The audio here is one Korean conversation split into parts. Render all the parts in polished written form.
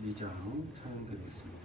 22장 찬양드리겠습니다.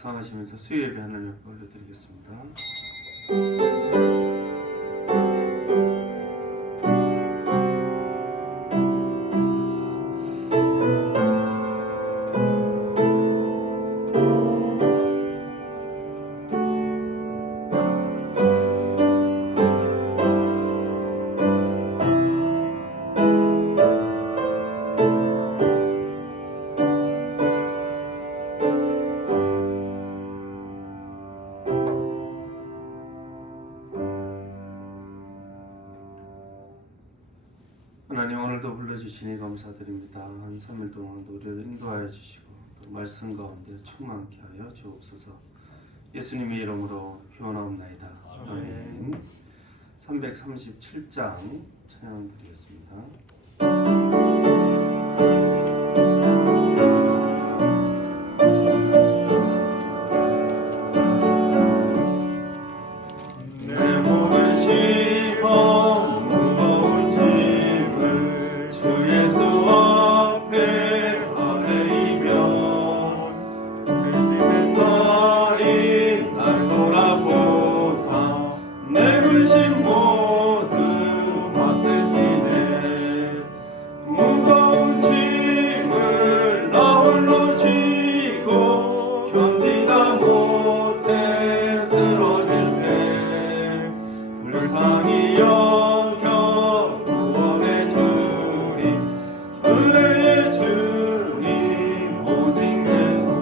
묵상하시면서 수요 예배 하나님 올려드리겠습니다. 하나님, 오늘도 불러주시니 감사드립니다. 한 3일 동안 우리를 인도하여 주시고 또 말씀 가운데 충만케 하여 주옵소서. 예수님의 이름으로 기원하옵나이다. 아멘. 337장 찬양 드리겠습니다. 견디다 못해 쓰러질 때 불쌍히 여겨 구원해 주리 은혜의 주님 오직 예수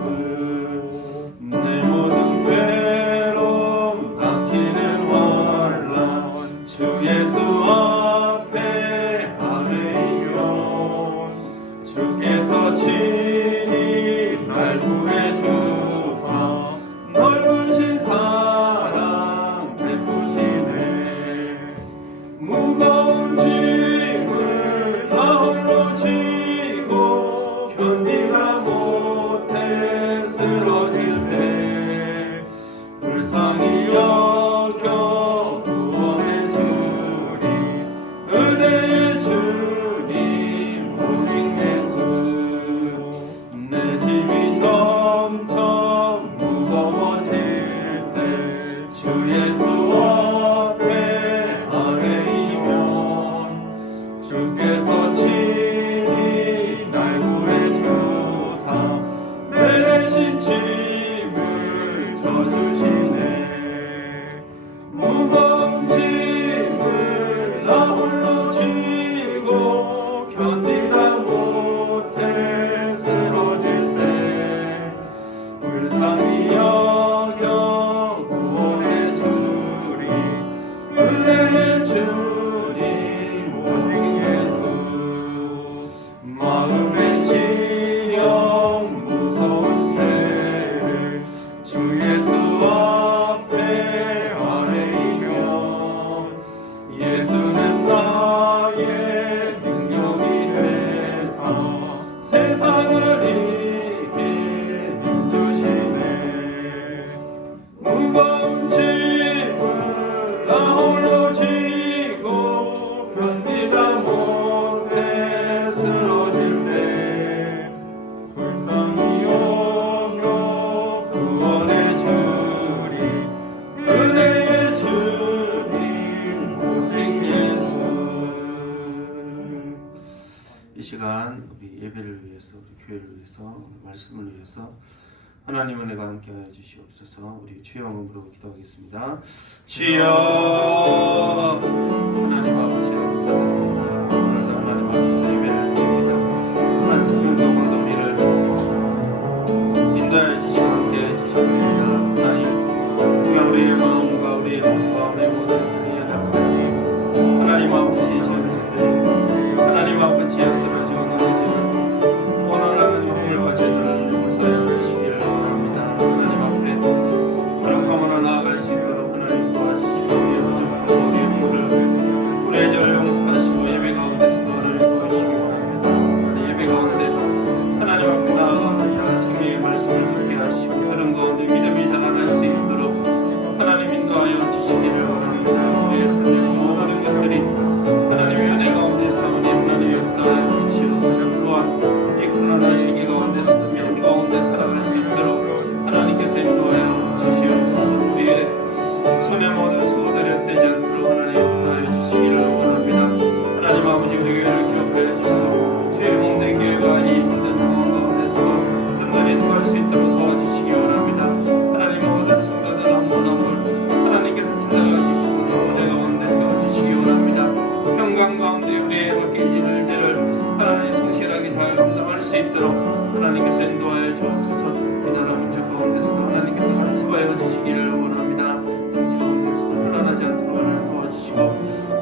내 모든 괴로움 닥치는 환란 주 예수 앞에 아뢰이며 주께서 친히 날 구해 주사 넓으신 사랑 베푸시네 무거운 짐을 나 홀로 지고 견디다 못해 쓰러질 때 불쌍히 여겨 구원해 주리 은혜의 주님 오직 예수 내 짐이 점점 무거워질 때 주 예수 앞에 아뢰이면 주께서 친히 날 구해 주사 내 대신 짐을 져주시네 무거운 짐을 나 홀로 지고 견디다 못해 쓰러질 때 불쌍히 여겨 구원해 주리 은혜의 주님 오직 예수 마음의 시험 무서운 죄를 주 예수 앞에 아뢰이며 예수는 나의 능력이 되사 세상을 이긴 힘 주시네 무거운 짐을 나 홀로 지고 견디다 못해 쓰러질 때 불쌍히 여겨 구원해 주리 은혜의 주님 오직 예수 이 시간 우리 예배를 위해서 우리 교회를 위해서 말씀을 위해서 하나님 은혜가 함께하여 주시옵소서. 우리 주여 한번 기도하겠습니다. 주여 하나님 아버지 감사드립니다. 오늘도 하나님 앞에서 예배를 드립니다. 한 성령도 공동체를 인도하여 주시고 함께하여 주셨습니다. 하나님 우리가 우리의 마음과 우리의 몸과 우리의 모든 것들이 연약하니 하나님 아버지 저희들이 하나님 아버지 약속하시고 넘어지는 원하는 허물과 죄들을 용서하여 주시기를 원합니다. 하나님 앞에 거룩함으로 나아갈 수 있도록 하나님 도와주시고 우리의 부족함과 우리의 허물을 우리의 죄를 용서하시고 예배 가운데서도 하나님 도우시기 원합니다. 우리 예배 가운데 하나님 앞에 나아갑니다. 생명의 말씀을 듣게 하시고 들은 가운데 믿음이 자라날 수 있도록 하나님 인도하여 주시기를 원합니다. 우리의 삶의 모든 것들이 하나님의 은혜 가운데서 우리 하나님 역사하여 주시옵소서. 또한 이 고난의 시기 가운데서도 믿음 가운데 살아갈 수 있도록 하나님께서 인도하여 주시옵소서. 우리의 손의 모든 수고들이 헛되지 않도록 하나님 역사하여 주시기를 원합니다. 하나님 아버지 우리 교회를 기억하여 주시고 주의 몸된 교회가 이 힘든 상황 가운데서 든든히 서갈 수 있도록 도와주시기 원합니다. 하나님 모든 성도들 한 분 한 분 하나님께서 찾아가 주시고 은혜 가운데 세워주시기 원합니다. 평강 가운데 우리의 맡겨진 일들을 하나님 성실하게 잘 감당할 수 있도록 하나님께서 인도하여 주옵소서. 이 나라 민족 가운데서도 하나님께서 간섭하여 주시기를 원합니다. 정치 가운데서도 불안하지 않도록 하나님 도와주시고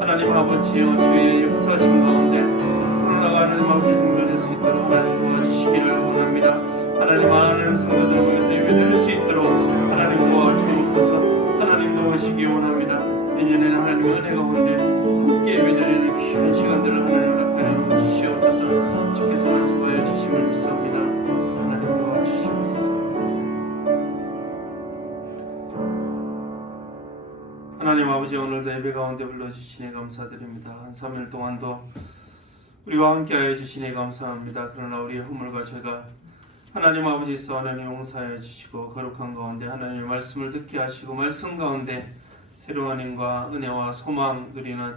하나님 아버지여 주의 역사하신 가운데 코로나가 하나님 아버지 종료될 수 있도록 하나님 도와주시기를 원합니다. 하나님 많은 성도들 모여서 예배드릴 수 있도록 하나님 도와주옵소서. 하나님 도우시기 원합니다. 내년에는 하나님 은혜 가운데 함께 예배드리는 귀한 시간들을 하나님 허락하여 주시옵소서. 주께서 간섭하여 주심을 믿습니다. 하나님 도와주시옵소서. 하나님 아버지 오늘도 예배 가운데 불러주시니 감사드립니다. 한 3일 동안도 우리와 함께하여 주시니 감사합니다. 그러나 우리의 허물과 죄가 하나님 아버지께서 하나님 용서하여 주시고 거룩한 가운데 하나님의 말씀을 듣게 하시고 말씀 가운데 새로운 힘과 은혜와 소망 누리는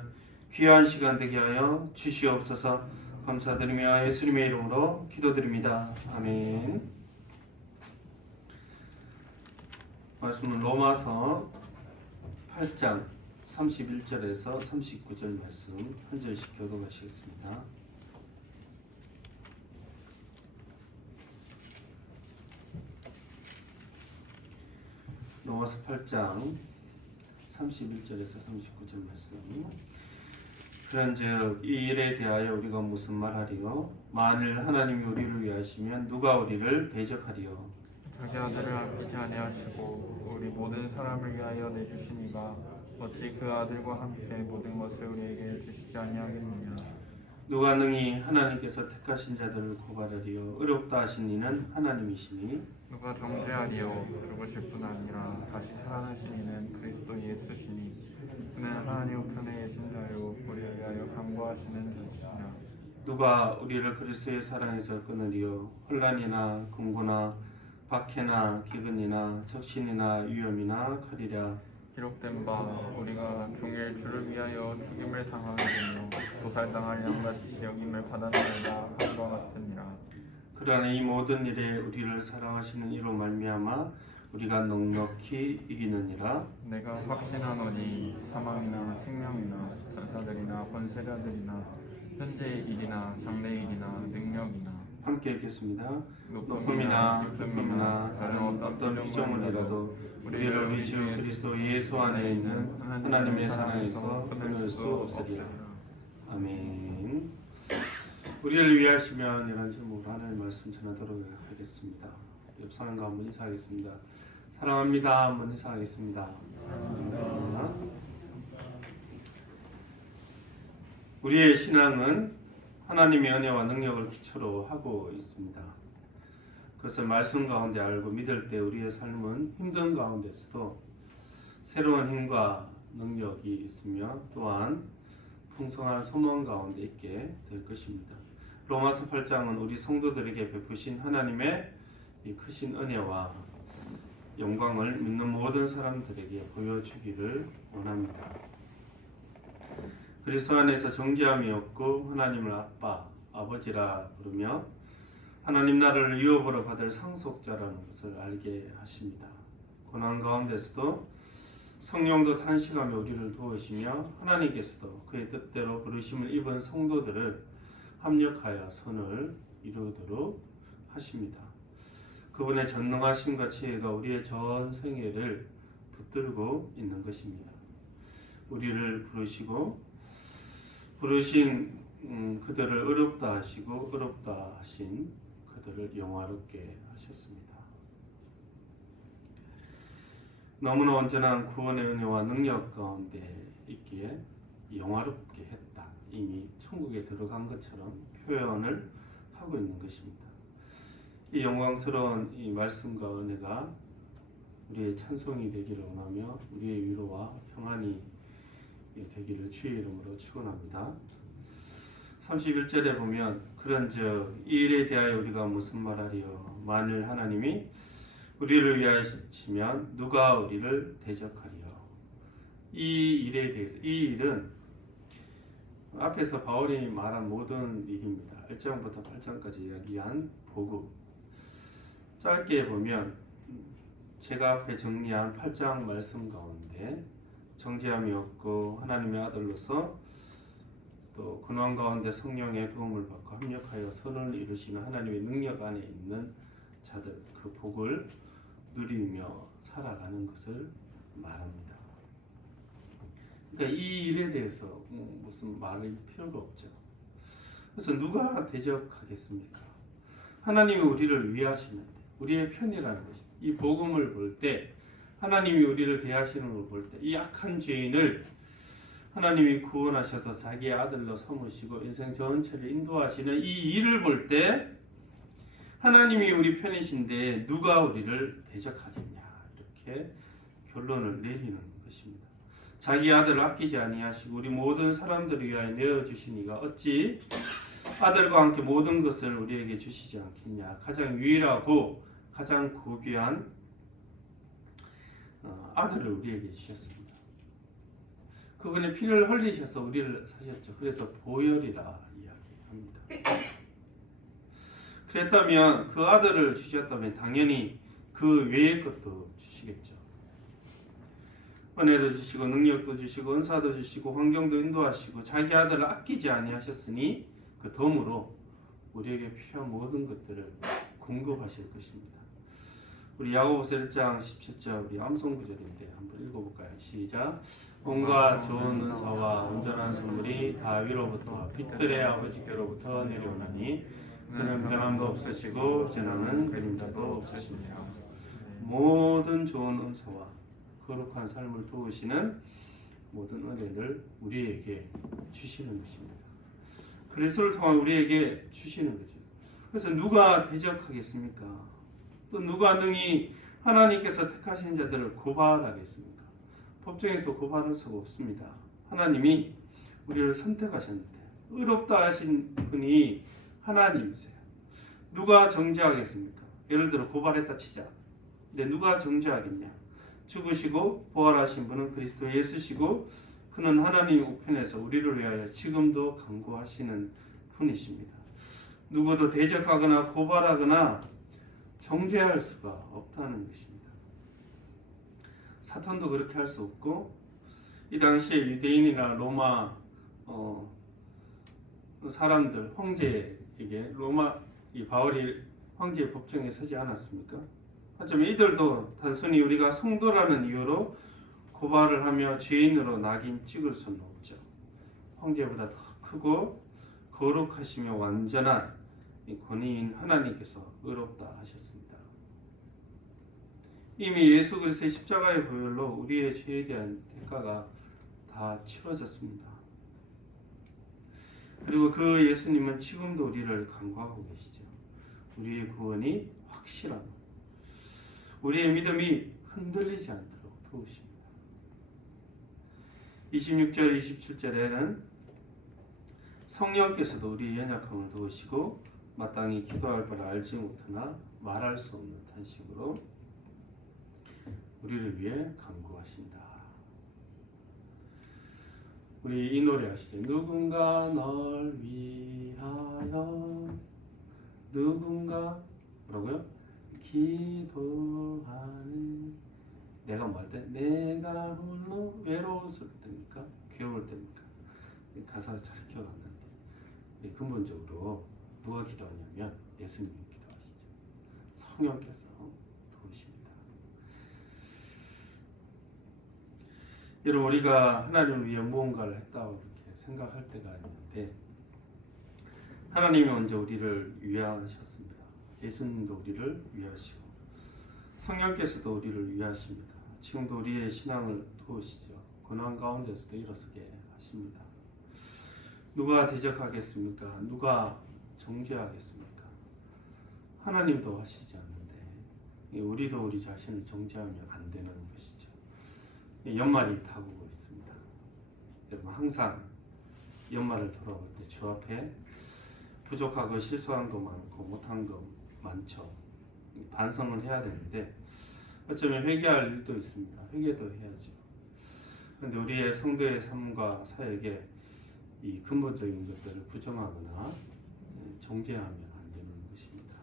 귀한 시간 되게 하여 주시옵소서. 감사드리며 예수님의 이름으로 기도드립니다. 아멘. 말씀은 로마서 8장 31절에서 39절 말씀 한 절씩 교독하시겠습니다. 로마서 8장 31절에서 39절 말씀. 그런즉 이 일에 대하여 우리가 무슨 말하리요? 만일 하나님이 우리를 위하시면 누가 우리를 대적하리요? 자기 아들을 아끼지 아니하시고 우리 모든 사람을 위하여 내주시니가 어찌 그 아들과 함께 모든 것을 우리에게 주시지 아니하겠느냐? 누가 능히 하나님께서 택하신 자들을 고발하리요? 어렵다 하신 이는 하나님이시니 누가 정죄하리요? 죽으실 뿐 아니라 다시 살아나신 이는 그리스도 예수시니 그는 하나님 우편에 계신 자요 우리를 위하여 간구하시는 자시니라. 누가 우리를 그리스도의 사랑에서 끊으리요? 혼란이나 금고나 박해나 기근이나 적신이나 위험이나 칼이랴. 기록된 바 우리가 종일 주를 위하여 죽임을 당하게 되며 도살당할 양같이 여김을 받아내리라 한과 같으니라. 그러나 이 모든 일에 우리를 사랑하시는 이로 말미암아 우리가 넉넉히 이기느니라. 내가 확신하노니 사망이나 생명이나 천사들이나 권세자들이나 현재의 일이나 장래의 일이나 능력이나 함께 읽겠습니다. 높음이나 높음이나 다른 어떤 피조물이라도 우리를 우리 주 그리스도 예수 안에 있는 하나님의 사랑에서 끊을 수 없으리라. 아멘. 우리를 위하시면 이런 제목으로 하나님의 말씀 전하도록 하겠습니다. 옆 사람과 한번 인사하겠습니다. 사랑합니다. 한번 인사하겠습니다. 우리의 신앙은 하나님의 은혜와 능력을 기초로 하고 있습니다. 그것을 말씀 가운데 알고 믿을 때 우리의 삶은 힘든 가운데서도 새로운 힘과 능력이 있으며 또한 풍성한 소망 가운데 있게 될 것입니다. 로마서 8장은 우리 성도들에게 베푸신 하나님의 이 크신 은혜와 영광을 믿는 모든 사람들에게 보여주기를 원합니다. 그리스도 안에서 정죄함이 없고 하나님을 아빠, 아버지라 부르며 하나님 나라를 유업으로 받을 상속자라는 것을 알게 하십니다. 고난 가운데서도 성령도 탄식하며 우리를 도우시며 하나님께서도 그의 뜻대로 부르심을 입은 성도들을 합력하여 선을 이루도록 하십니다. 그분의 전능하심과 지혜가 우리의 전 생애를 붙들고 있는 것입니다. 우리를 부르신 그들을 어렵다 하시고 어렵다 하신 그들을 영화롭게 하셨습니다. 너무나 온전한 구원의 은혜와 능력 가운데 있기에 영화롭게 했다. 이미 천국에 들어간 것처럼 표현을 하고 있는 것입니다. 이 영광스러운 이 말씀과 은혜가 우리의 찬송이 되기를 원하며 우리의 위로와 평안이 되기를 주의 이름으로 축원합니다. 31절에 보면 그런즉 이 일에 대하여 우리가 무슨 말하리요? 만일 하나님이 우리를 위하시면 누가 우리를 대적하리요? 이 일에 대해서, 이 일은 앞에서 바울이 말한 모든 일입니다. 1장부터 8장까지 이야기한 복음. 짧게 보면 제가 앞에 정리한 8장 말씀 가운데 정죄함이 없고 하나님의 아들로서 또 근원 가운데 성령의 도움을 받고 합력하여 선을 이루시는 하나님의 능력 안에 있는 자들, 그 복을 누리며 살아가는 것을 말합니다. 그러니까 이 일에 대해서 무슨 말할 필요가 없죠. 그래서 누가 대적하겠습니까? 하나님이 우리를 위하시는데 우리의 편이라는 것입니다. 이 복음을 볼 때 하나님이 우리를 대하시는 걸 볼 때 이 악한 죄인을 하나님이 구원하셔서 자기의 아들로 삼으시고 인생 전체를 인도하시는 이 일을 볼 때 하나님이 우리 편이신데 누가 우리를 대적하겠냐 이렇게 결론을 내리는 것입니다. 자기 아들을 아끼지 아니하시고 우리 모든 사람들을 위하여 내어주시니가 어찌 아들과 함께 모든 것을 우리에게 주시지 않겠냐. 가장 유일하고 가장 고귀한 아들을 우리에게 주셨습니다. 그분의 피를 흘리셔서 우리를 사셨죠. 그래서 보혈이라 이야기합니다. 그랬다면 그 아들을 주셨다면 당연히 그 외의 것도 주시겠죠. 은혜도 주시고 능력도 주시고 은사도 주시고 환경도 인도하시고 자기 아들을 아끼지 아니하셨으니 그 덤으로 우리에게 필요한 모든 것들을 공급하실 것입니다. 우리 야고보서 1장 17절 우리 암송 구절인데 한번 읽어볼까요? 시작. 온갖 좋은 은사와 온전한 선물이 다 위로부터 빛들의 아버지께로부터 내려오나니 그는 변함도 없으시고 전하는 그림자도 없으시니라. 모든 좋은 은사와 거룩한 삶을 도우시는 모든 은혜를 우리에게 주시는 것입니다. 그리스도를 통해 우리에게 주시는 거죠. 그래서 누가 대적하겠습니까? 또 누가 능히 하나님께서 택하신 자들을 고발하겠습니까? 법정에서 고발할 수가 없습니다. 하나님이 우리를 선택하셨는데 의롭다 하신 분이 하나님이세요. 누가 정죄하겠습니까? 예를 들어 고발했다 치자. 근데 누가 정죄하겠냐? 죽으시고 부활하신 분은 그리스도 예수시고 그는 하나님 우편에서 우리를 위하여 지금도 간구하시는 분이십니다. 누구도 대적하거나 고발하거나 정죄할 수가 없다는 것입니다. 사탄도 그렇게 할 수 없고 이 당시에 유대인이나 로마 사람들 황제에게 로마 이 바울이 황제의 법정에 서지 않았습니까? 하지만 이들도 단순히 우리가 성도라는 이유로 고발을 하며 죄인으로 낙인 찍을 수는 없죠. 황제보다 더 크고 거룩하시며 완전한 권위인 하나님께서 의롭다 하셨습니다. 이미 예수 그리스도의 십자가의 보혈로 우리의 죄에 대한 대가가 다 치러졌습니다. 그리고 그 예수님은 지금도 우리를 간구하고 계시죠. 우리의 구원이 확실함, 우리의 믿음이 흔들리지 않도록 도우십니다. 26절, 27절에는 성령께서도 우리의 연약함을 도우시고 마땅히 기도할 바를 알지 못하나 말할 수 없는 탄식으로 우리를 위해 간구하신다. 우리 이 노래 아시죠? 누군가 널 위하여 누군가 뭐라고요? 기도하는 내가 뭐 할 때? 내가 홀로 외로웠을 때입니까? 괴로울 때입니까? 가사가 잘 기억 안 나는데 근본적으로 누가 기도하냐면 예수님이 기도하시죠. 성령께서 도우십니다. 여러분 우리가 하나님을 위해 무언가를 했다고 이렇게 생각할 때가 있는데 하나님이 먼저 우리를 위하셨습니다. 예수님도 우리를 위하시고 성령께서도 우리를 위하십니다. 지금도 우리의 신앙을 도우시죠. 고난 가운데서도 일어서게 하십니다. 누가 대적하겠습니까? 누가 정죄하겠습니까? 하나님도 하시지 않는데 우리도 우리 자신을 정죄하면 안 되는 것이죠. 연말이 다가오고 있습니다. 여러분 항상 연말을 돌아올 때 주 앞에 부족하고 실수한 거 많고 못한 거 많죠. 반성을 해야 되는데 어쩌면 회개할 일도 있습니다. 회개도 해야죠. 그런데 우리의 성도의 삶과 사역에 이 근본적인 것들을 부정하거나 정죄하면 안 되는 것입니다.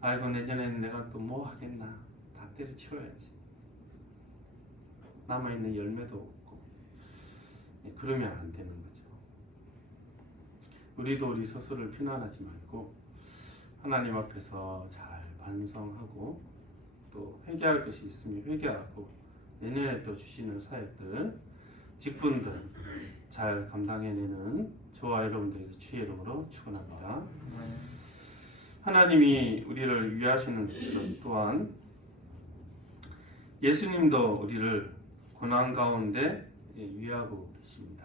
아이고 내년에는 내가 또 뭐 하겠나 다 때려치워야지. 남아있는 열매도 없고 그러면 안 되는 거죠. 우리도 우리 스스로를 비난하지 말고 하나님 앞에서 잘 반성하고 또 회개할 것이 있으면 회개하고 내년에 또 주시는 사역들 직분들 잘 감당해내는 저와 여러분들에게 주의 이름으로 축원합니다. 하나님이 우리를 위하시는 것처럼 또한 예수님도 우리를 고난 가운데 위하고 계십니다.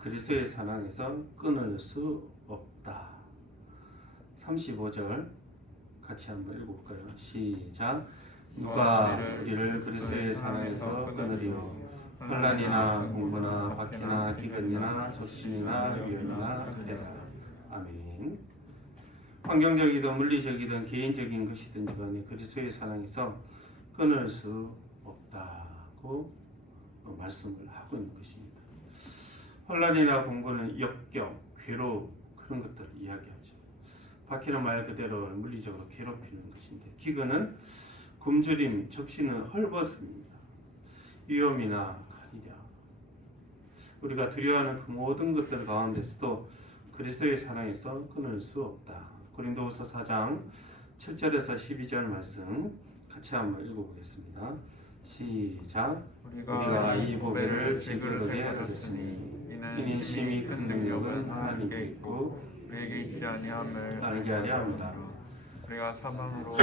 그리스도의 사랑에서 끊을 수 없다. 35절 같이 한번 읽어볼까요? 시작. 누가 우리를 그리스도의 사랑에서 끊으리요? 환난이나 공고나 박해나 기근이나 적신이나 위험이나 그래라. 아멘. 환경적이든 물리적이든 개인적인 것이든지 간에 그리스도의 사랑에서 끊을 수 없다고 말씀을 하고 있는 것입니다. 환난이나 공고는 역경, 괴로움 그런 것들을 이야기하죠. 박해는 말 그대로 물리적으로 괴롭히는 것인데 기근은 굶주림, 적신은 헐벗음입니다. 위험이나 칼이랴. 우리가 두려워하는 그 모든 것들 가운데서도 그리스도의 사랑에서 끊을 수 없다. 고린도후서 4장 7절에서 12절 말씀 같이 한번 읽어보겠습니다. 시작. 우리가 이 보배를 지극하게 얻었으니 이는 심히 큰 능력은 하나님께 있고 우리에게 있지 아니함을 알게 하려 합니다. 우리가 사망으로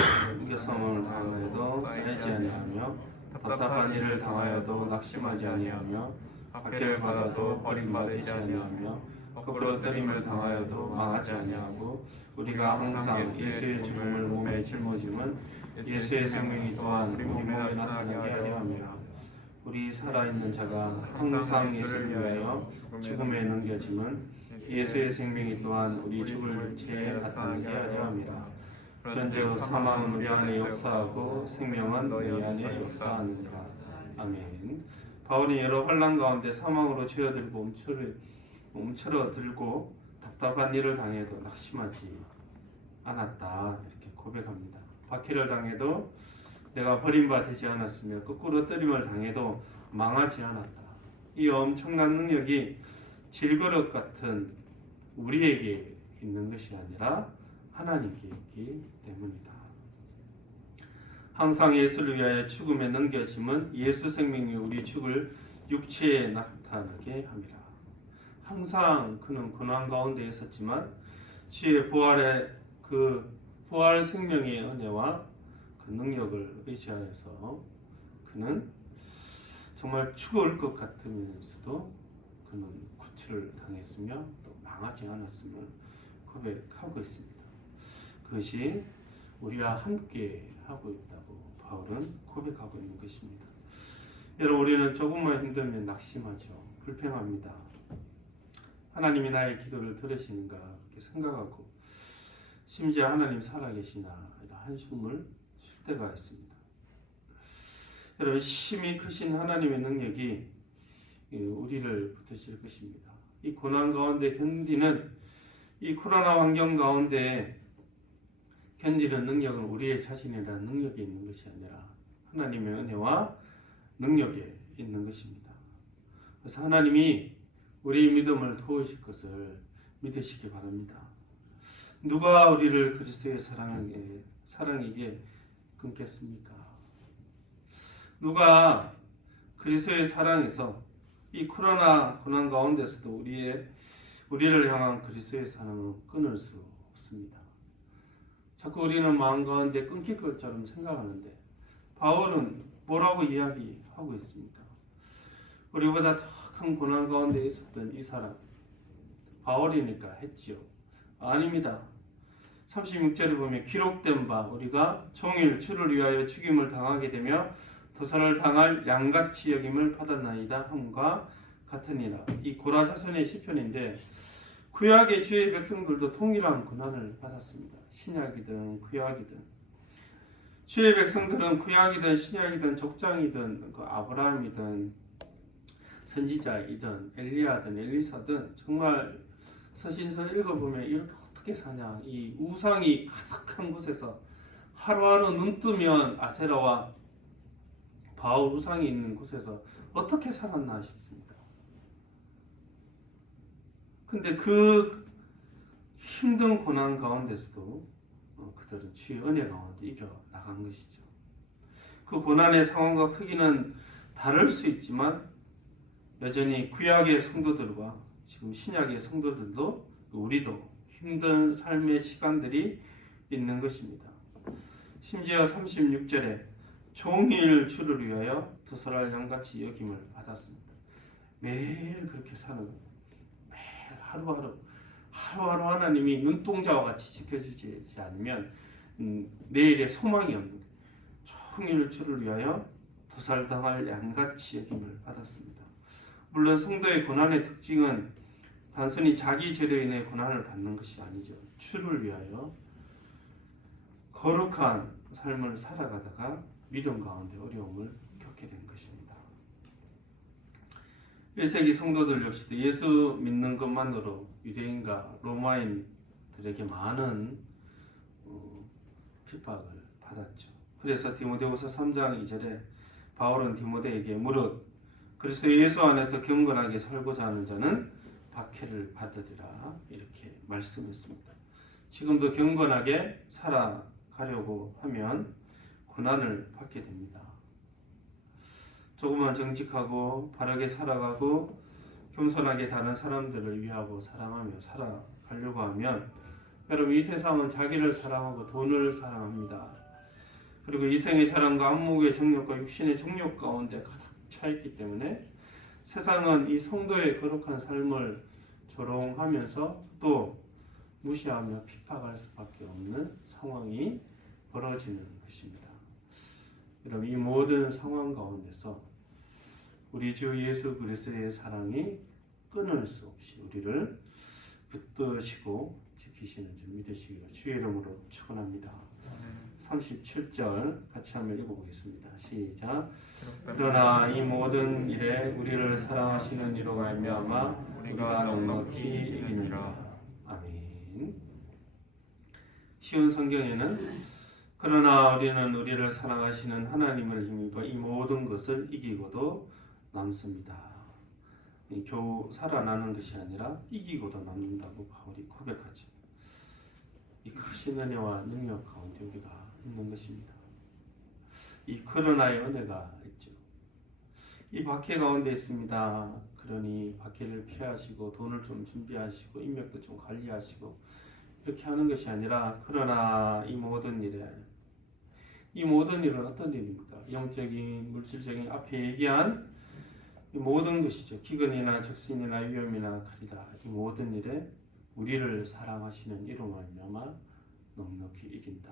성을 당하여도 쌓이지 아니하며 답답한 일을 당하여도 낙심하지 아니하며 박해를 받아도 버림받지 아니하며 거꾸로 때림을 당하여도 망하지 아니하고 우리가 항상 예수의 죽음을 몸에 짊어짐은 예수의 생명이 또한 우리 몸에 나타나게 하려 함이라. 우리 살아있는 자가 항상 예수를 위하여 죽음에 넘겨짐은 예수의 생명이 또한 우리 죽을 육체에 나타나게 하려 함이라. 그런즉 사망은 우리 안에 역사하고 생명은 너희 안에 역사하느니라. 아멘. 바울이 여러 환난 가운데 사망으로 죄어들고 움츠러들고 답답한 일을 당해도 낙심하지 않았다 이렇게 고백합니다. 박해를 당해도 내가 버림받지 않았으며 거꾸로 때림을 당해도 망하지 않았다. 이 엄청난 능력이 질그릇 같은 우리에게 있는 것이 아니라 하나님께 있기 때문이다. 항상 예수를 위하여 죽음에 넘겨짐은 예수 생명이 우리 죽을 육체에 나타나게 합니다. 항상 그는 고난 가운데 있었지만 주의 부활의 그 부활 생명의 은혜와 그 능력을 의지하여서 그는 정말 죽을 것 같으면서도 그는 구출을 당했으며 또 망하지 않았음을 고백하고 있습니다. 그것이 우리와 함께 하고 있다고 바울은 고백하고 있는 것입니다. 여러분, 우리는 조금만 힘들면 낙심하죠. 불평합니다. 하나님이 나의 기도를 들으시는가 이렇게 생각하고 심지어 하나님 살아계시나 이런 한숨을 쉴 때가 있습니다. 여러분, 심히 크신 하나님의 능력이 우리를 붙드실 것입니다. 이 고난 가운데 견디는 이 코로나 환경 가운데 견디는 능력은 우리의 자신이라는 능력이 있는 것이 아니라 하나님의 은혜와 능력에 있는 것입니다. 그래서 하나님이 우리의 믿음을 도우실 것을 믿으시기 바랍니다. 누가 우리를 그리스도의 사랑에게 끊겠습니까? 누가 그리스도의 사랑에서 이 코로나 고난 가운데서도 우리를 향한 그리스도의 사랑은 끊을 수 없습니다. 자꾸 우리는 마음 가운데 끊길 것처럼 생각하는데 바울은 뭐라고 이야기하고 있습니까? 우리보다 더 큰 고난 가운데 있었던 이 사람 바울이니까 했지요. 아닙니다. 36절에 보면 기록된 바 우리가 종일 주를 위하여 죽임을 당하게 되며 도살을 당할 양같이 여김을 받았나이다 함과 같으니라. 이 고라 자손의 시편인데 구약의 주의 백성들도 동일한 고난을 받았습니다. 신약이든 구약이든 주의 백성들은 구약이든 신약이든 족장이든 그 아브라함이든 선지자이든 엘리야든 엘리사든 정말 서신서 읽어보면 이렇게 어떻게 사냐, 이 우상이 가득한 곳에서 하루하루 눈 뜨면 아세라와 바울 우상이 있는 곳에서 어떻게 살았나 싶습니다. 근데 그 힘든 고난 가운데서도 그들은 주의 은혜 가운데 이겨나간 것이죠. 그 고난의 상황과 크기는 다를 수 있지만 여전히 구약의 성도들과 지금 신약의 성도들도 우리도 힘든 삶의 시간들이 있는 것입니다. 심지어 36절에 종일 주를 위하여 도살할 양같이 여김을 받았습니다. 매일 그렇게 사는 거예요. 매일 하루하루 하나님이 눈동자와 같이 지켜주지 않으면 내일의 소망이 없는 거예요. 종일 주를 위하여 도살당할 양같이 여김을 받았습니다. 물론 성도의 고난의 특징은 단순히 자기 죄로 인해 고난을 받는 것이 아니죠. 주를 위하여 거룩한 삶을 살아가다가 믿음 가운데 어려움을 겪게 된 것입니다. 1세기 성도들 역시도 예수 믿는 것만으로 유대인과 로마인들에게 많은 핍박을 받았죠. 그래서 디모데후서 3장 2절에 바울은 디모데에게 무릇 그리스도 예수 안에서 경건하게 살고자 하는 자는 박해를 받으리라 이렇게 말씀했습니다. 지금도 경건하게 살아가려고 하면 고난을 받게 됩니다. 조금만 정직하고 바르게 살아가고 겸손하게 다른 사람들을 위하고 사랑하며 살아가려고 하면 여러분 이 세상은 자기를 사랑하고 돈을 사랑합니다. 그리고 이생의 사랑과 안목의 정욕과 육신의 정욕 가운데 가득 차 있기 때문에 세상은 이 성도의 거룩한 삶을 조롱하면서 또 무시하며 핍박할 수밖에 없는 상황이 벌어지는 것입니다. 여러분 이 모든 상황 가운데서 우리 주 예수 그리스도의 사랑이 끊을 수 없이 우리를 붙드시고 지키시는 줄 믿으시기를 주의 이름으로 축원합니다. 37절 같이 한번 읽어보겠습니다. 시작. 그러나 이 모든 일에 우리를 사랑하시는 이로 말미암아 우리가 넉넉히 이기느니라. 아멘. 쉬운 성경에는 그러나 우리는 우리를 사랑하시는 하나님을 힘입어 이 모든 것을 이기고도 남습니다. 겨우 살아나는 것이 아니라 이기고도 남는다고 바울이 고백하죠. 이 크신 은혜와 능력 가운데 우리가 있는 것입니다. 이 그러나의 은혜가 있죠. 이 박해 가운데 있습니다. 그러니 박해를 피하시고 돈을 좀 준비하시고 인맥도 좀 관리하시고 이렇게 하는 것이 아니라 그러나 이 모든 일은 어떤 일입니까? 영적인 물질적인 앞에 얘기한 이 모든 것이죠. 기근이나 적신이나 위험이나 칼이다. 이 모든 일에 우리를 사랑하시는 이로 말미암아 넉넉히 이긴다.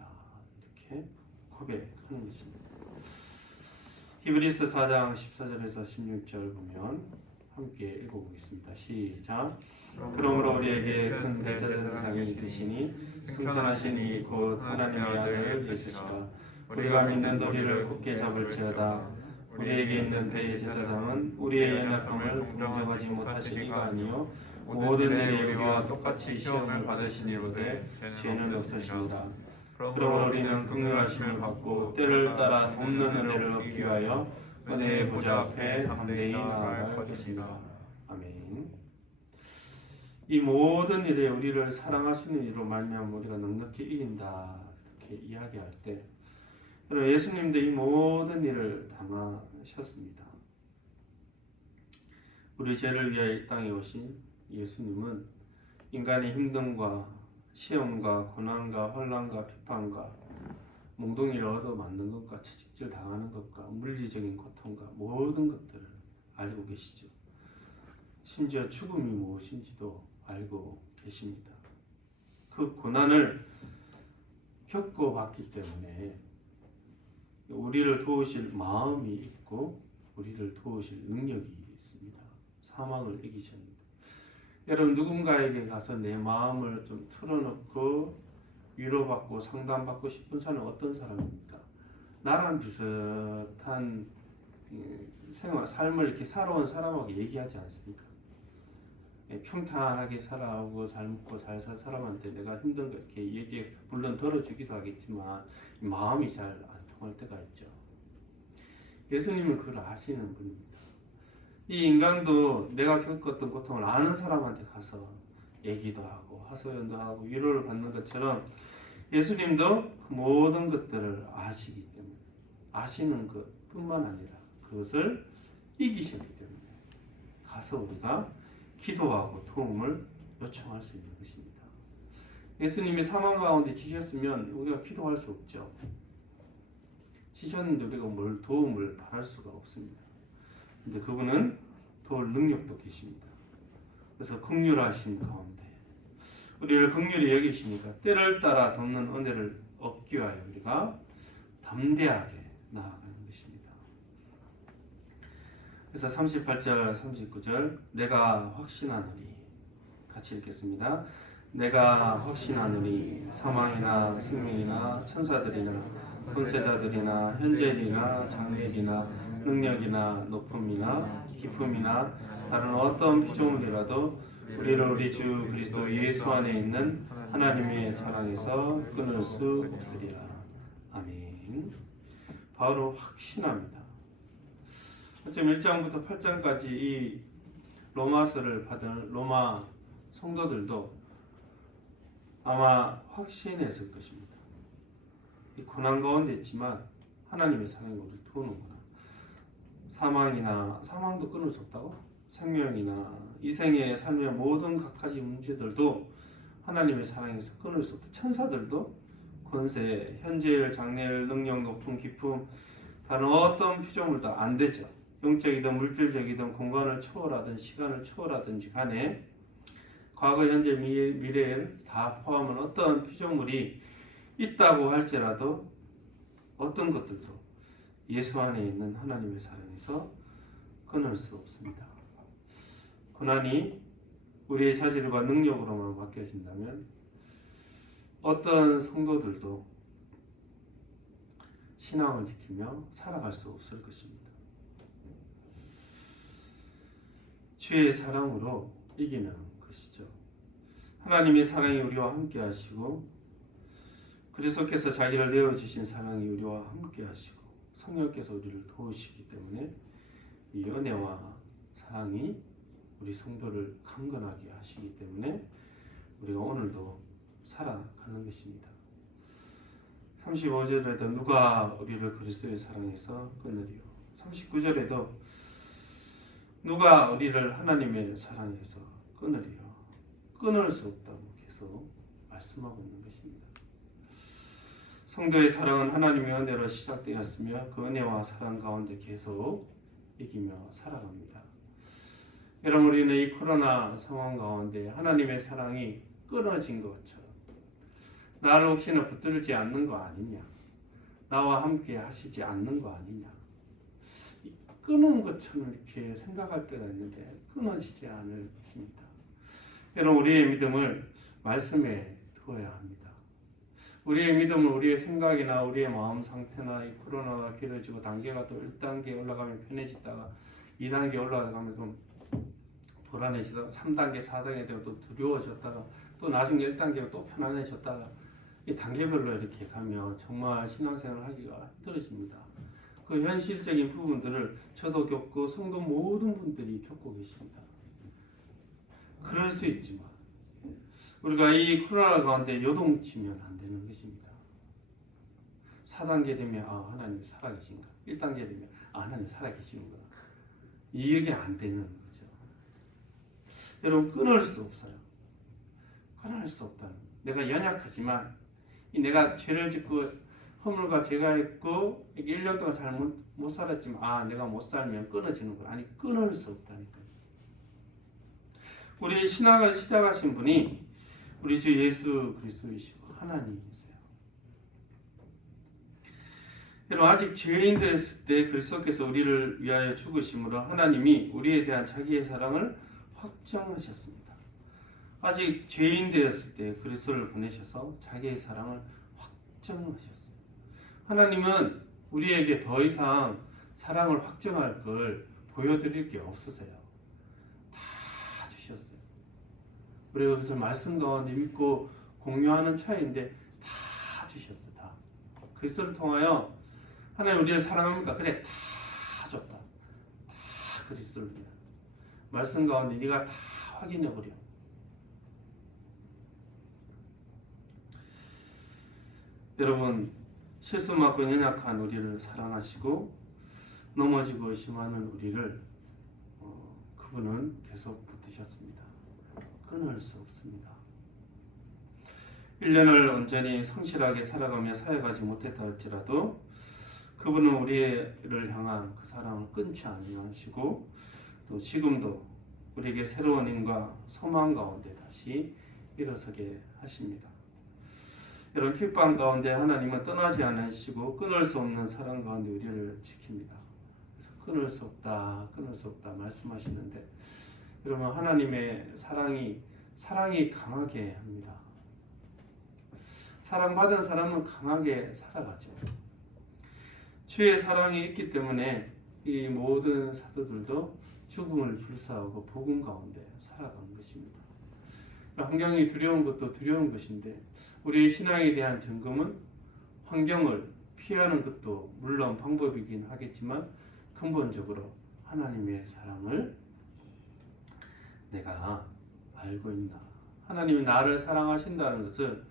이렇게 고백하는 것입니다. 히브리서 4장 14절에서 16절 보면 함께 읽어보겠습니다. 시작. 그러므로 우리에게 큰 대제사장이 되시니 승천하시니 곧 하나님의 아들 예수시라. 우리가 믿는 도리를 굳게 잡을지어다. 우리에게 있는 대제사장은 우리의 연약함을 동정하지 못하신 이가 아니요 모든 일에 우리와 똑같이 시험을 받으시니로되 죄는 없으시니라. 그러므로 우리는 긍휼하심을 받고 때를 따라 돕는 은혜를 얻기 위하여 은혜의 보좌 앞에 담대히 나아갈 것입니다. 아멘. 이 모든 일에 우리를 사랑하시는 이로 말미암아 우리가 넉넉히 이긴다 이렇게 이야기할 때 예수님도 이 모든 일을 당하셨습니다. 우리 죄를 위하여 이 땅에 오신 예수님은 인간의 힘듦과 시험과 고난과 환난과 비판과 몽둥이를 얻어맞는 것과 채찍질 당하는 것과 물리적인 고통과 모든 것들을 알고 계시죠. 심지어 죽음이 무엇인지도 알고 계십니다. 그 고난을 겪어봤기 때문에 우리를 도우실 마음이 있고 우리를 도우실 능력이 있습니다. 사망을 이기셨는데 여러분 누군가에게 가서 내 마음을 좀 털어놓고 위로받고 상담받고 싶은 사람은 어떤 사람입니까? 나랑 비슷한 삶을 이렇게 살아온 사람하고 얘기하지 않습니까? 평탄하게 살아오고 잘 먹고 잘 살 사람한테 내가 힘든 거 이렇게 얘기 물론 들어주기도 하겠지만 마음이 잘 안 통할 때가 있죠. 예수님은 그걸 아시는 분입니다. 이 인간도 내가 겪었던 고통을 아는 사람한테 가서 얘기도 하고 하소연도 하고 위로를 받는 것처럼 예수님도 그 모든 것들을 아시기 때문에 아시는 것뿐만 아니라 그것을 이기셨기 때문에 가서 우리가 기도하고 도움을 요청할 수 있는 것입니다. 예수님이 사망 가운데 지셨으면 우리가 기도할 수 없죠. 지셨는데 우리가 뭘 도움을 바랄 수가 없습니다. 근데 그분은 도울 능력도 계십니다. 그래서 긍휼하신 가운데 우리를 긍휼히 여기시니까 때를 따라 돕는 은혜를 얻기 위하여 우리가 담대하게 나아가는 것입니다. 그래서 38절 39절 내가 확신하노니 같이 읽겠습니다. 내가 확신하노니 사망이나 생명이나 천사들이나 권세자들이나 현재일이나 장래일이나 능력이나 높음이나 깊음이나 다른 어떤 피조물이라도 우리를 우리 주 그리스도 예수 안에 있는 하나님의 사랑에서 끊을 수 없으리라. 아멘. 바울은 확신합니다. 어쩜 1장부터 8장까지 이 로마서를 받은 로마 성도들도 아마 확신했을 것입니다. 이 고난 가운데 있지만 하나님의 사랑이 우리를 도우는구나. 사망도 끊을 수 없다고? 생명이나 이 생의 삶의 모든 갖가지 문제들도 하나님의 사랑에서 끊을 수 없다. 천사들도 권세, 현재일, 장래일, 능력, 높음, 기품 다른 어떤 피조물도 안 되죠. 영적이든 물질적이든 공간을 초월하든 시간을 초월하든지 간에 과거, 현재, 미래를 다 포함한 어떤 피조물이 있다고 할지라도 어떤 것들도 예수 안에 있는 하나님의 사랑에서 끊을 수 없습니다. 고난이 우리의 자질과 능력으로만 맡겨진다면 어떤 성도들도 신앙을 지키며 살아갈 수 없을 것입니다. 주의 사랑으로 이기는 것이죠. 하나님의 사랑이 우리와 함께 하시고 그리스도께서 자기를 내어주신 사랑이 우리와 함께 하시고 성령께서 우리를 도우시기 때문에 이 은혜와 사랑이 우리 성도를 강건하게 하시기 때문에 우리가 오늘도 살아가는 것입니다. 35절에도 누가 우리를 그리스도의 사랑에서 끊으리요. 39절에도 누가 우리를 하나님의 사랑에서 끊으리요. 끊을 수 없다고 계속 말씀하고 있는 것입니다. 성도의 사랑은 하나님의 은혜로 시작되었으며 그 은혜와 사랑 가운데 계속 이기며 살아갑니다. 여러분, 우리는 이 코로나 상황 가운데 하나님의 사랑이 끊어진 것처럼 나를 혹시나 붙들지 않는 거 아니냐, 나와 함께 하시지 않는 거 아니냐, 끊은 것처럼 이렇게 생각할 때가 있는데 끊어지지 않을 것입니다. 여러분, 우리의 믿음을 말씀에 두어야 합니다. 우리의 믿음을 우리의 생각이나 우리의 마음 상태나 이 코로나가 길어지고 단계가 또 1단계 올라가면 편해지다가 2단계 올라가면 좀 불안해지다가 3단계, 4단계 되면 또 두려워졌다가 또 나중에 1단계가 또 편안해졌다가 이 단계별로 이렇게 가면 정말 신앙생활을 하기가 힘들어집니다. 그 현실적인 부분들을 저도 겪고 성도 모든 분들이 겪고 계십니다. 그럴 수 있지만 우리가 이 코로나 가운데 요동치면 안 되는 것입니다. 4단계 되면 하나님이 살아계신가, 1단계 되면 하나님이 살아계시는구나, 이게 안 되는 거죠. 여러분, 끊을 수 없어요. 끊을 수 없다는, 내가 연약하지만 내가 죄를 짓고 허물과 죄가 있고 1년 동안 잘 못 살았지만 내가 못 살면 끊어지는 거 아니, 끊을 수 없다니까요. 우리 신앙을 시작하신 분이 우리 주 예수 그리스도이시고 하나님이세요. 여러분, 아직 죄인 됐을 때 그리스도께서 우리를 위하여 죽으심으로 하나님이 우리에 대한 자기의 사랑을 확정하셨습니다. 아직 죄인 되었을 때 그리스도를 보내셔서 자기의 사랑을 확정하셨어요. 하나님은 우리에게 더 이상 사랑을 확정할 걸 보여드릴 게 없으세요. 다 주셨어요. 우리가 그것을 말씀 가운데 믿고 공유하는 차이인데 다 주셨어요. 다. 그리스도를 통하여 하나님 우리를 사랑합니까? 그래, 다 줬다. 다 그리스도를 위한 말씀 가운데 네가 다 확인해버려. 여러분, 실수 많고 연약한 우리를 사랑하시고 넘어지고 의심하는 우리를 그분은 계속 붙드셨습니다. 끊을 수 없습니다. 1년을 온전히 성실하게 살아가며 사역하지 못했다 할지라도 그분은 우리를 향한 그 사랑을 끊지 아니하시고 또 지금도 우리에게 새로운 힘과 소망 가운데 다시 일어서게 하십니다. 여러분, 핍박 가운데 하나님은 떠나지 않으시고 끊을 수 없는 사랑 가운데 우리를 지킵니다. 그래서 끊을 수 없다, 끊을 수 없다 말씀하시는데 여러분, 하나님의 사랑이 강하게 합니다. 사랑받은 사람은 강하게 살아가죠. 주의 사랑이 있기 때문에 이 모든 사도들도 죽음을 불사하고 복음 가운데 살아간 것입니다. 환경이 두려운 것도 두려운 것인데 우리의 신앙에 대한 점검은 환경을 피하는 것도 물론 방법이긴 하겠지만 근본적으로 하나님의 사랑을 내가 알고 있나? 하나님이 나를 사랑하신다는 것을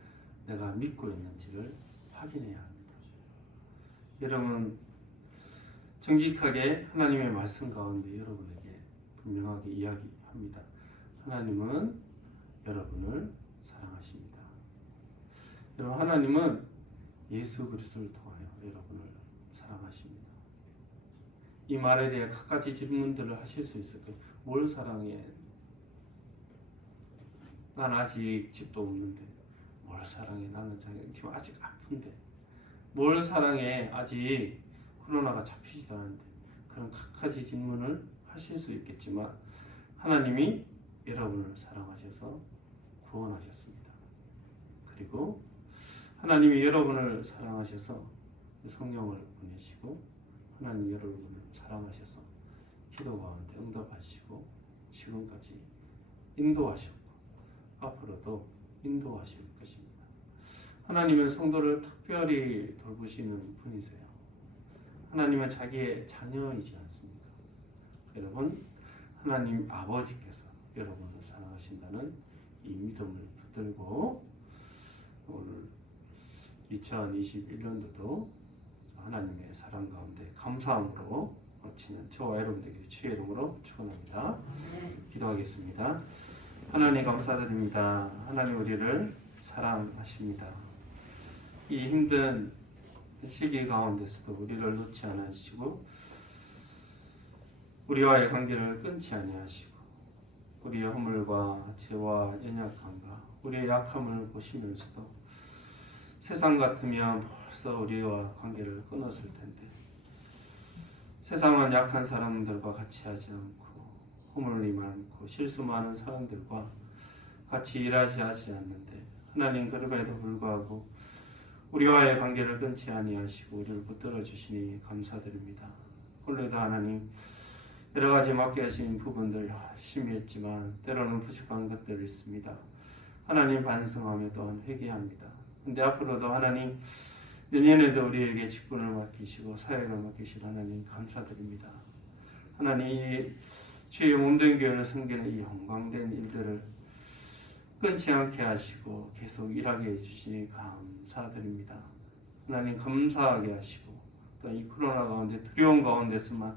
내가 믿고 있는지를 확인해야 합니다. 여러분, 정직하게 하나님의 말씀 가운데 여러분에게 분명하게 이야기합니다. 하나님은 여러분을 사랑하십니다. 여러분, 하나님은 예수 그리스도를 통하여 여러분을 사랑하십니다. 이 말에 대해 갖가지 질문들을 하실 수 있을 거예요. 뭘 사랑해? 난 아직 집도 없는데 뭘 사랑해? 나는 지금 아직 아픈데 뭘 사랑해? 아직 코로나가 잡히지도 않았는데. 그런 갖가지 질문을 하실 수 있겠지만 하나님이 여러분을 사랑하셔서 구원하셨습니다. 그리고 하나님이 여러분을 사랑하셔서 성령을 보내시고 하나님 여러분을 사랑하셔서 기도 가운데 응답하시고 지금까지 인도하셨고 앞으로도 인도하실 것입니다. 하나님은 성도를 특별히 돌보시는 분이세요. 하나님은 자기의 자녀이지 않습니까? 여러분, 하나님 아버지께서 여러분을 사랑하신다는 이 믿음을 붙들고 오늘 2021년도도 하나님의 사랑 가운데 감사함으로 마치는 저와 여러분 되기를 주의 이름으로 축원합니다. 기도하겠습니다. 하나님 감사드립니다. 하나님 우리를 사랑하십니다. 이 힘든 시기 가운데서도 우리를 놓지 않으시고 우리와의 관계를 끊지 아니하시고 우리의 허물과 죄와 연약함과 우리의 약함을 보시면서도 세상 같으면 벌써 우리와 관계를 끊었을 텐데 세상은 약한 사람들과 같이 하지 않고 허물이 많고 실수 많은 사람들과 같이 일하지 않는데 하나님 그럼에도 불구하고 우리와의 관계를 끊지 아니하시고 우리를 붙들어 주시니 감사드립니다. 오늘도 하나님 여러 가지 맡겨 하신 부분들 열심히 했지만 때로는 부족한 것들이 있습니다. 하나님 반성하며 또한 회개합니다. 근데 앞으로도 하나님 내년에도 우리에게 직분을 맡기시고 사역을 맡기신 하나님 감사드립니다. 하나님 이 주의 몸된 교회를 섬기는 이 영광된 일들을 끊지 않게 하시고 계속 일하게 해주시니 감사드립니다. 하나님 감사하게 하시고 또 이 코로나 가운데 두려운 가운데서만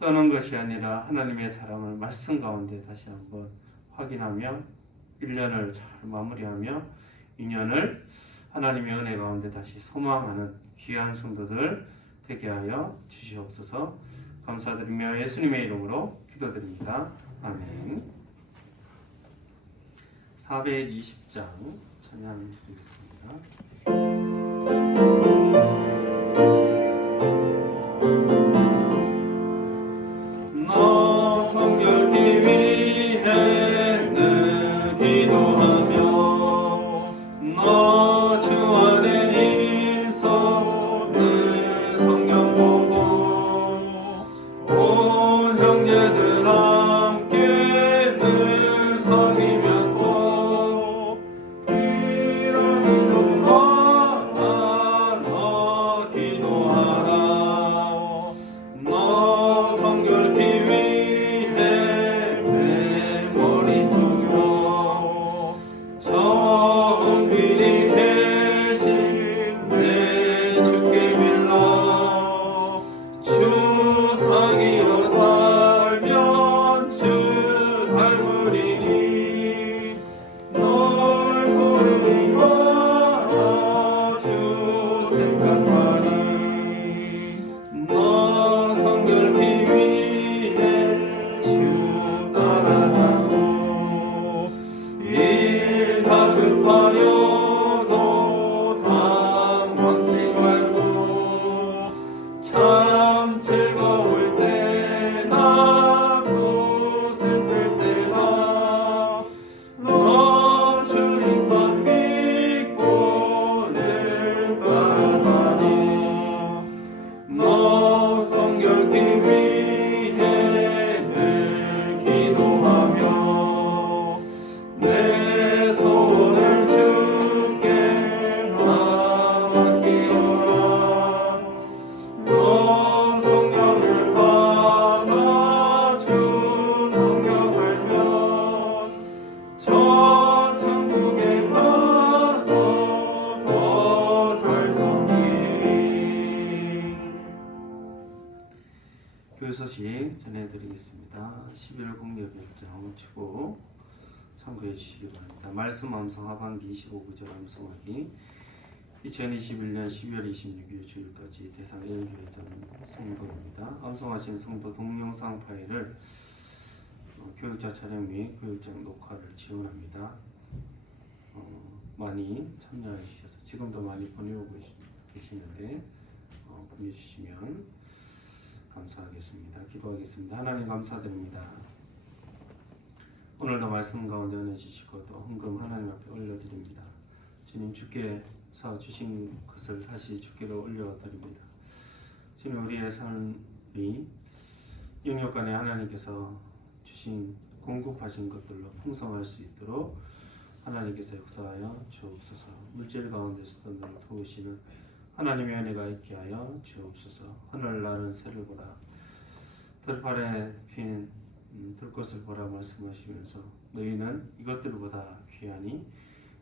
떠는 것이 아니라 하나님의 사랑을 말씀 가운데 다시 한번 확인하며 1년을 잘 마무리하며 2년을 하나님의 은혜 가운데 다시 소망하는 귀한 성도들 되게 하여 주시옵소서. 감사드리며 예수님의 이름으로 기도드립니다. 아멘. 420장 찬양 드리겠습니다. 너 성결케 위해 늘 기도하며 너 주 안에 있어 늘 성경 보고 온 형제들 함께 늘 섬기면서 이런 기도하라 너 기도하겠습니다. 11월 공개일정 치고 참고해 주시기 바랍니다. 말씀 암송 하반기 25구절 암송하기 2021년 12월 26일 주일까지 대상 1교회전 성도입니다. 암송하신 성도 동영상 파일을 교육자 촬영 및 교육장 녹화를 지원합니다. 많이 참여해 주셔서 지금도 많이 보내오고 계시는데 보내주시면 감사하겠습니다. 기도하겠습니다. 하나님 감사드립니다. 오늘도 말씀 가운데 은혜 주시고 또 헌금 하나님 앞에 올려드립니다. 주님 주께서 주신 것을 다시 주께로 올려드립니다. 주님 우리의 삶이 영역간에 하나님께서 주신 공급하신 것들로 풍성할 수 있도록 하나님께서 역사하여 주옵소서. 물질 가운데서도 늘 도우시는 하나님의 은혜가 있게 하여 주옵소서. 하늘 나는 새를 보라 들판에 핀 들꽃을 보라 말씀하시면서 너희는 이것들보다 귀하니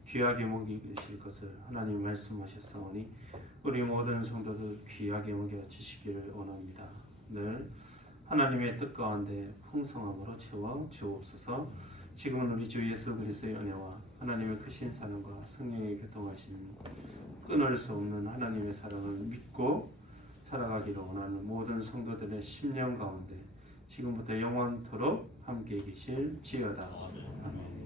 귀하게 먹이실 것을 하나님 말씀하셨사오니 우리 모든 성도들 귀하게 먹여 주시기를 원합니다. 늘 하나님의 뜻 가운데 풍성함으로 채워 주옵소서. 지금은 우리 주 예수 그리스도의 은혜와 하나님의 크신 사랑과 성령의 교통하심 끊을 수 없는 하나님의 사랑을 믿고 살아가기를 원하는 모든 성도들의 심령 가운데 지금부터 영원토록 함께 계실지어다. 아멘.